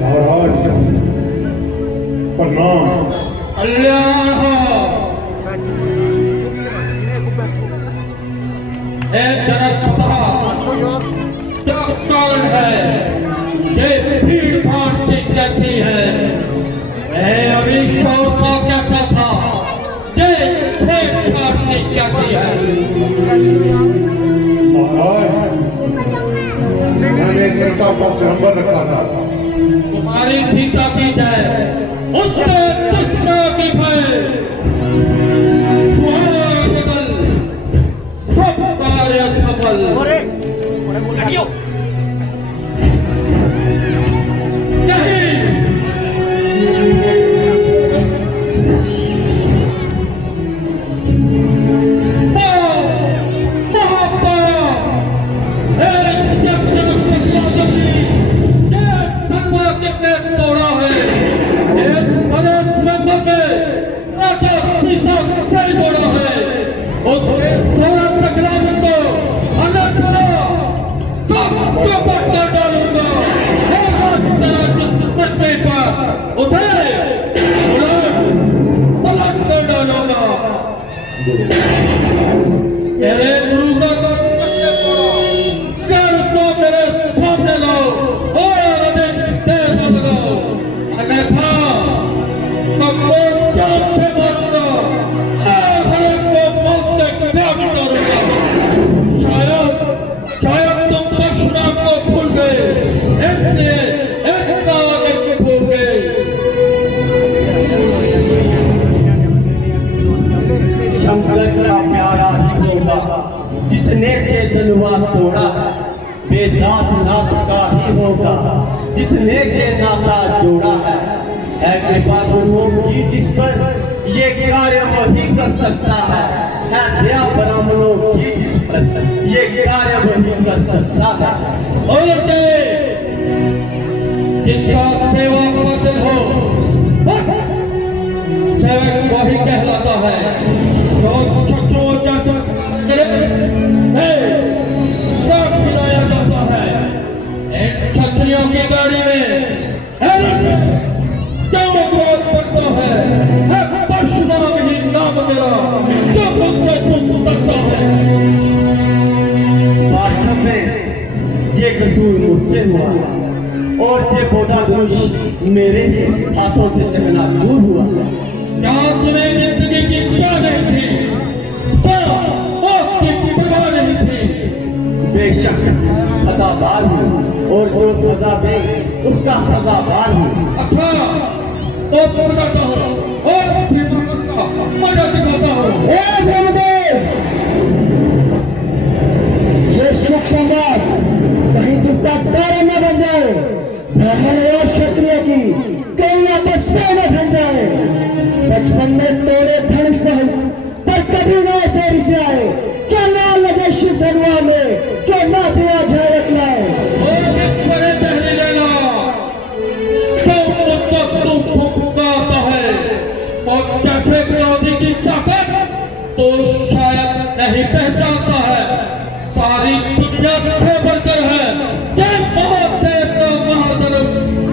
महाराज प्रणाम। कल्याण हो। क्या कारण है? ये भीड़ भाड़ से कैसी है? मैं अभी शौचा कैसा था? ये छेड़छाड़ से कैसी है? महाराज मैंने सीता का स्वयंवर रखा था। तुम्हारी सीता की जय, उससे कृष्णा की भय। सब कार्य सफल। जिसने चेतनवा तोड़ा है बेदात नाथ का ही होगा। जिसने जे नाता जोड़ा है कृपा गुरुओं की जिस पर ये कार्य वही कर सकता है दया ब्राह्मणों की जिस पर ये कार्य वही कर सकता है। और जिसका सेवा पद हो सेवक वही कहलाता है। जो शत्रुओं जैसा सब गिराया जाता है। क्षत्रियों की गाड़ी में क्यों विरोध करता है? परशुराम ही नाम मेरा, जो मुझसे तुम करता है। वास्तव में ये कसूर मुझसे हुआ और ये बोधा धनुष मेरे ही हाथों से चकनाचूर हुआ। क्या तुम्हें जिंदगी की क्या नहीं थी? बेशक सदाबार हूँ और जो सजा दे उसका सदाबार हूँ। अच्छा तो तुम बताता हो और मजा दिखाता हो। ये सुख संवाद कहीं दुष्टा तारे न बन जाए, ब्राह्मण और क्षत्रिय की कहीं आपस में न बन जाए। बचपन में तोड़े धन सह पर कभी न ऐसे विषय आए। क्या ना लगे शिव धनुआ में जो नाथुआ झलक लाए। पहले लेना तुम फुफकारता है और जैसे विरोधी की ताकत तो शायद नहीं पहचानता है। सारी दुनिया से बढ़कर है कि महादेव का महाधर्म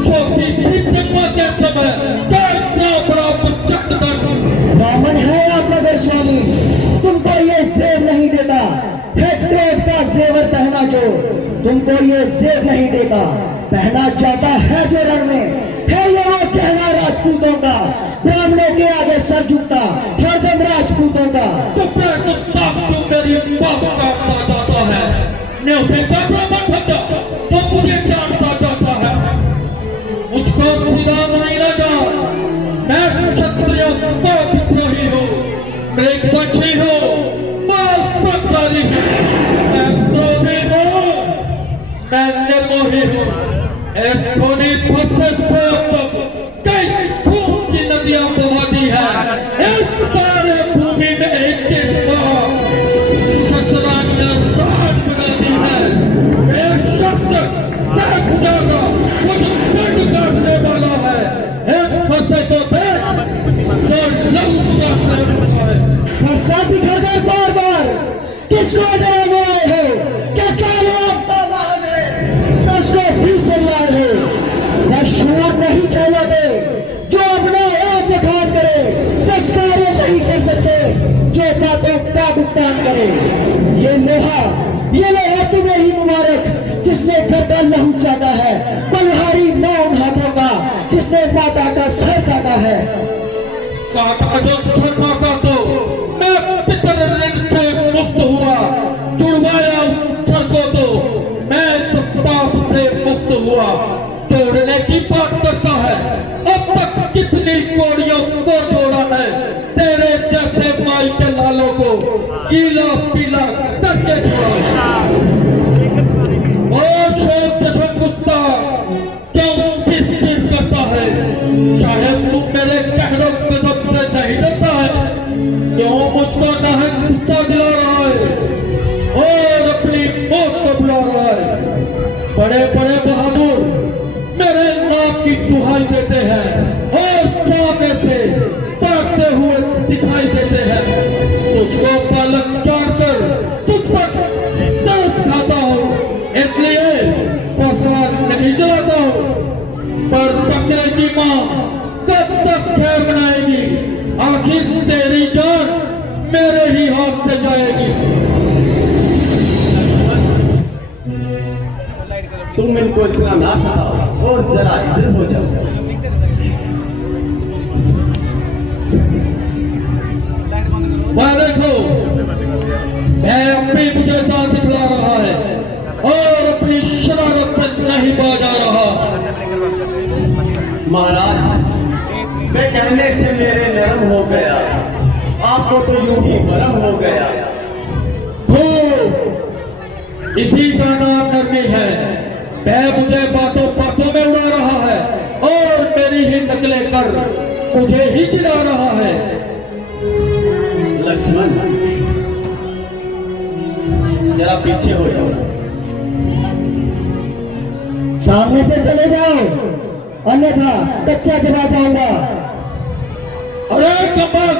छोटी सी जन्म के समय ब्राह्मण है आप नगर स्वामी, तुमको ये जेब नहीं देता है। क्रोध का जेवर पहना जो तुमको ये जेब नहीं देता। पहना चाहता है जो रण में है ये वो कहना राजपूतों का। ब्राह्मणों के आगे सर झुकता हरदम राजपूतों का। तुम मेरी बात काटता जाता है। न्योते का ब्राह्मण शब्द तो मुझे काटता जाता है। मुझको सीधा नहीं लगा। मैं क्षत्रियों को विद्रोही हूँ, मैं पक्षी हूँ, माल पत्थरी हूँ, मैं क्रोधी हूँ, मैं निर्मोही हूँ। इस खोनी पत्थर से अब तक कई खून की नदियां बहाती है। इस सारे भूमि में एक शस्त्रांग ने राज बना दी है। एक शस्त्र तक जागा मुझे दंड काटने वाला है। इस फंसे को बार बार किसको डराने आए हो? क्या चालू आपका उसको भी सुन लाए हो? कहलाते, जो अपना आप बखान करे, वे कार्य नहीं कर सकते, जो बातों का भुगतान करे। ये लोहा तुम्हें ही मुबारक, जिसने घर का लहू चाटा है, बलहारी मां उन हाथों का, जिसने माता का सर काटा है। काटा जो छठा का तो मैं पितर ऋण से मुक्त हुआ, जुड़वाया सर को तो मैं सब पाप से मुक्त हुआ। जोड़ने की बात करता है, अब तक कितनी कोड़ियों को जोड़ा है, तेरे जैसे माई के लालों को गीला पीला करके छोड़ा। और शोक जैसा गुस्सा क्यों चिर करता है, शायद तू मेरे कहरों कदम से नहीं डरता है, क्यों मुझको नाहक गुस्सा दिला रहा है और अपनी मौत को बुला रहा है। बड़े बड़े बहादुर मेरे नाम की दुहाई देते हैं और सामने से भागते हुए दिखाई देते हैं। तुझको पालक जानकर तुझ पर तरस खाता हूँ, इसलिए फसाद नहीं जलाता हूँ। पर बकरे की माँ कब तक खैर बनाएगी, आखिर तेरी जान मेरे ही हाथ से जाएगी। तुम इनको इतना ना सताओ और जरा इधर हो जाओ। वह देखो, मैं अपनी मुझे दांत दिखला रहा है और अपनी शरारत से नहीं बाज आ रहा। महाराज, मैं कहने से मेरे नरम हो गया, आपको तो यूं ही मरम हो गया। इसी का नाम नरमी है। वह मुझे बातों बातों में उड़ा रहा है और मेरी ही नकलें कर मुझे ही जिला रहा है। लक्ष्मण, जरा पीछे हो जाओ। सामने से चले जाओ, अन्यथा कच्चा चला जाऊंगा। अरे कपट,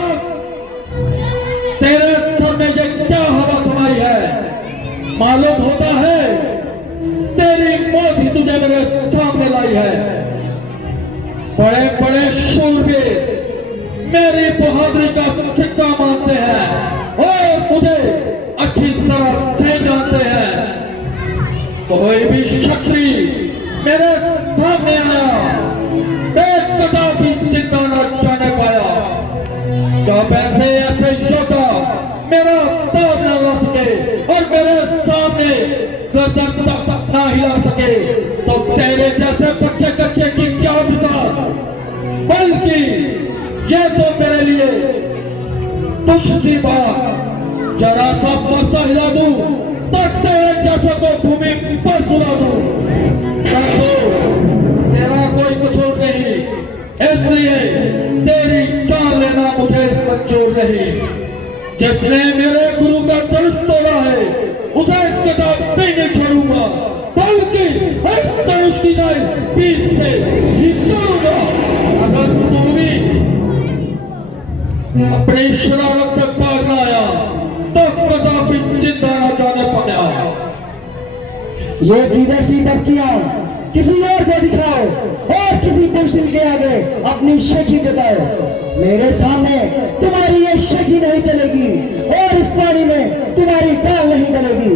तेरे सर में ये क्या हवा समाई है? मालूम होता है तेरी मौत ही तुझे मेरे सामने लाई है। बड़े बड़े शूरवीर मेरी बहादुरी का सिक्का मानते हैं और मुझे अच्छी तरह से जानते हैं। कोई भी क्षत्रिय मेरे सामने आया, मैं कदापि जिंदा न जाने पाया। जब ऐसे योद्धा मेरा दाव न ला सके और मेरे सामने गर्दन तक ना हिला सके, तो तेरे जैसे बच्चे कच्चे की क्या मिसाल। बल्कि ये तो मेरे लिए दूसरी बात, जरा सा पर्दा हिला दूं तो तेरे जैसे को भूमि पर सुला दूं। तेरा कोई कसूर नहीं, इसलिए तेरी जान लेना मुझे मंजूर नहीं। जिसने मेरे गुरु का धनुष तोड़ा है उसे कदापि नहीं छोड़ूंगा, बल्कि इस धनुष की पीठ से ही तोड़ूंगा। अगर तू भी अपनी शरारत से भाग आया तो कदापि जिंदा न जाने पाया। ये किधर सी टपकियां किसी और को दिखाओ और किसी मुश्किल के आगे अपनी शक्ति जताओ। मेरे सामने तुम्हारी ये शक्ति नहीं चलेगी और इस पानी में तुम्हारी दाल नहीं गलेगी।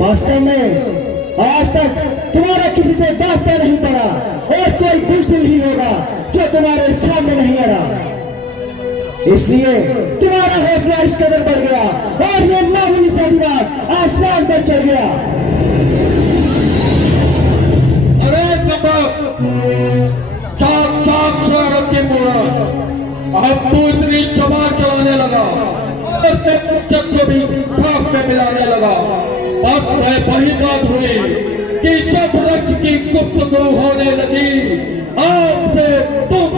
वास्तव में आज तक तुम्हारा किसी से वास्ता नहीं पड़ा और कोई मुश्किल ही होगा जो तुम्हारे सामने नहीं आ रहा। इसलिए तुम्हारा हौसला इस कदर बढ़ गया और ये मामूली सा दीवार आसमान पर चढ़ गया। अरे चाक चाक शरारत की मोरा, अब तू इतनी जबान चलाने लगा और जब को भी खाक में मिलाने लगा। बस वही बात हुई कि जब रक्त की गुफ्तगू होने लगी, आपसे तुम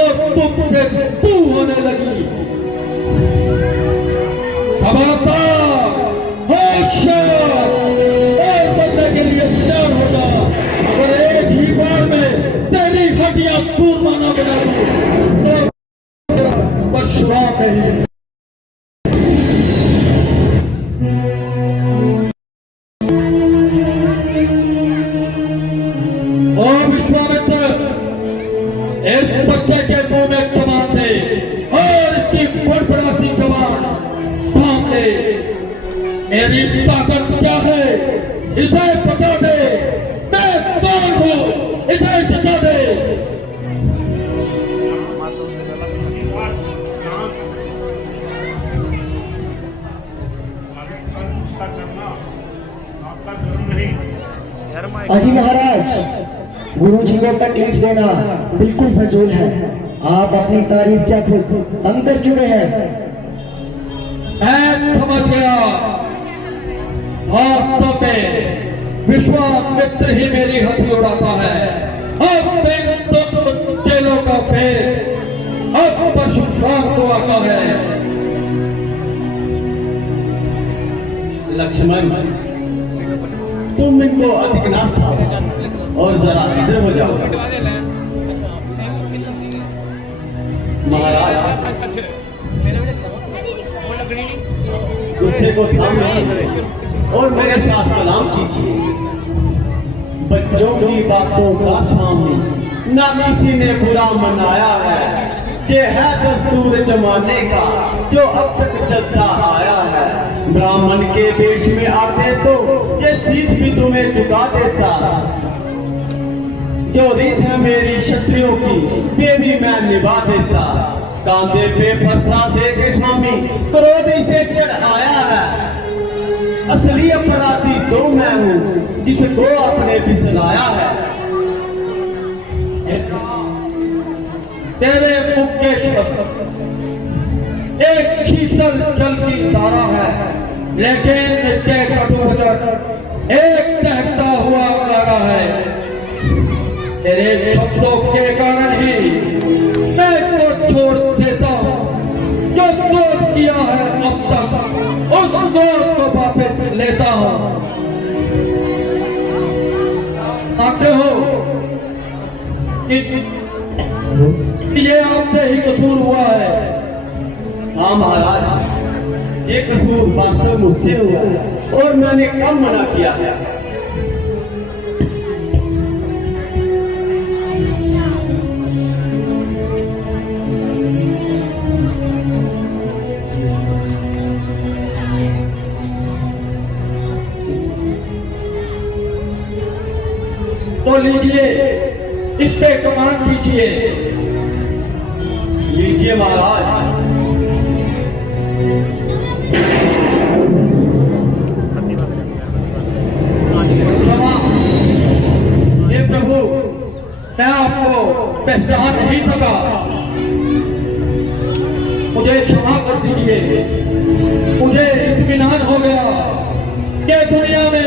और तुमसे तू होने लगी। खबरदार, होशियार और बनने के लिए तैयार हो जा। अगर एक ही बार में तेरी हड्डियां चूरमा न बना दूं तो परशुराम नहीं। ओ विश्वामित्र, मेरी ताकत क्या है इसे बता दे, मैं कौन हूँ इसे बता दे। अजी महाराज, गुरुजी को तकलीफ देना बिल्कुल फजूल है। आप अपनी तारीफ क्या खुद तंग कर चुके हैं। मैं समझ गया, वास्तव में विश्वामित्र ही मेरी हंसी उड़ाता है। अब तुम जेलों का भेद अब परशुराम को आता है। लक्ष्मण, तुम इनको अधिक ना खाओ और जरा इधर हो जाओ। महाराज, गुस्से को थाम लीजिए और मेरे साथ कलाम कीजिए। बच्चों की बातों का सामने ना किसी ने बुरा मनाया है, ये है दस्तूर जमाने का जो अब तक चलता आया है। ब्राह्मण के वेश में आते तो ये शीश भी तुम्हें झुका देता। जो रीत है मेरी क्षत्रियों की ये भी मैं निभा देता। कांधे पे फरसा दे के स्वामी क्रोध इसे चढ़ आया है। असली अपराधी तो मैं हूँ जिसको आपने बिसराया है। तेरे मुख के शब्द एक शीतल जल की धारा है, लेकिन इसके कटु वचन एक दहकता हुआ अंगारा है। तेरे शब्दों के कारण ही मैं इसको छोड़ देता हूँ। जो दोष किया है अब तक उस दोष को वापस लेता हूँ। मानते हो कि ये आपसे ही कसूर हुआ है? हाँ महाराज, ये कसूर वास्तव मुझसे हुआ है और मैंने कब मना किया है। तो लीजिए, इस पे कमांड कीजिए। लीजिए महाराज। ये प्रभु, मैं आपको पहचान नहीं सका, मुझे क्षमा कर दीजिए। मुझे इत्मीनान हो गया कि दुनिया में